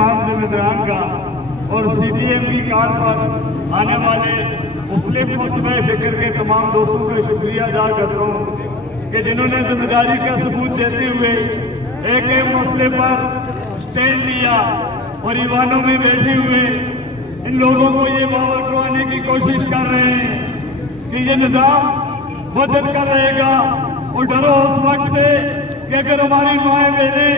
तमाम ज़िम्मेदारान का और CPM की कार पर आने वाले मुख्तलिफ मतबे फिक्र के तमाम दोस्तों का शुक्रिया अदा करता हूँ कि जिन्होंने जिम्मेदारी का सबूत देते हुए एक एक मसले पर स्टैंड लिया और ईवानों में बैठे हुए इन लोगों को ये बावर करवाने की कोशिश कर रहे हैं कि ये निज़ाम बदल कर रहेगा। और डरो उस वक्त से कि अगर हमारी माएँ बहने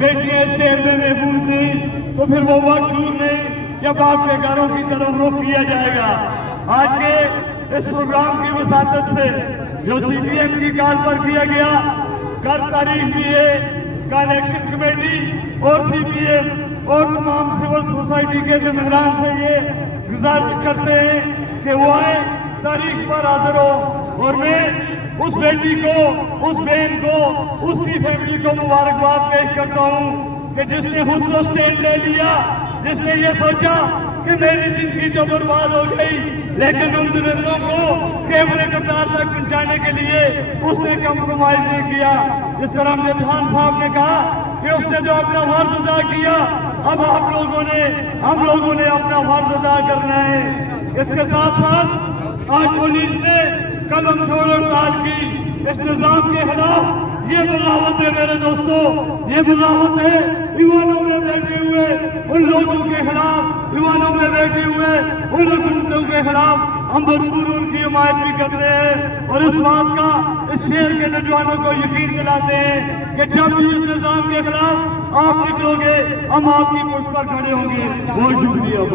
बेटियाँ इस शहर में महफूज नहीं तो फिर वो वक्त दूर नहीं जब आपके घरों की तरफ रुख किया जाएगा। आज के इस प्रोग्राम की वसातत से जो CPM की कार पर किया गया, कल तारीख भी है, कल इलेक्शन कमेटी और CPM और तमाम सिविल सोसाइटी के ज़िम्मेदारान से ये गुजारिश करते हैं कि वो आए, तारीख पर हाजिर हो। और मैं उस बेटी को, उस बहन को, उसकी फैमिली को मुबारकबाद पेश करता हूँ कि जिसने खुद को स्टैंड ले लिया, जिसने ये सोचा कि मेरी जिंदगी तो बर्बाद हो गई, लेकिन उन बुजुर्गों को कैमरे कतार तक पहुंचाने के लिए उसने कम्प्रोमाइज नहीं किया। जिस तरह अमजद खान साहब ने कहा कि उसने जो अपना फर्ज अदा किया, अब हम लोगों ने अपना फर्ज अदा करना है। इसके साथ साथ आज पुलिस ने कदम छोड़ हड़ताल की इस निजाम के खिलाफ। ये बगावत है मेरे दोस्तों, ये बगावत है ईवानों में बैठे हुए उन लोगों के खिलाफ, ईवानों में बैठे हुए उन हुकूमतों के खिलाफ। हम भरपूर उनकी हिमायत भी करते हैं और इस बात का इस शहर के नौजवानों को यकीन दिलाते हैं कि जब भी इस निजाम के खिलाफ आप निकलोगे हम आपकी पुष्ट पर खड़े होंगे। बहुत शुक्रिया।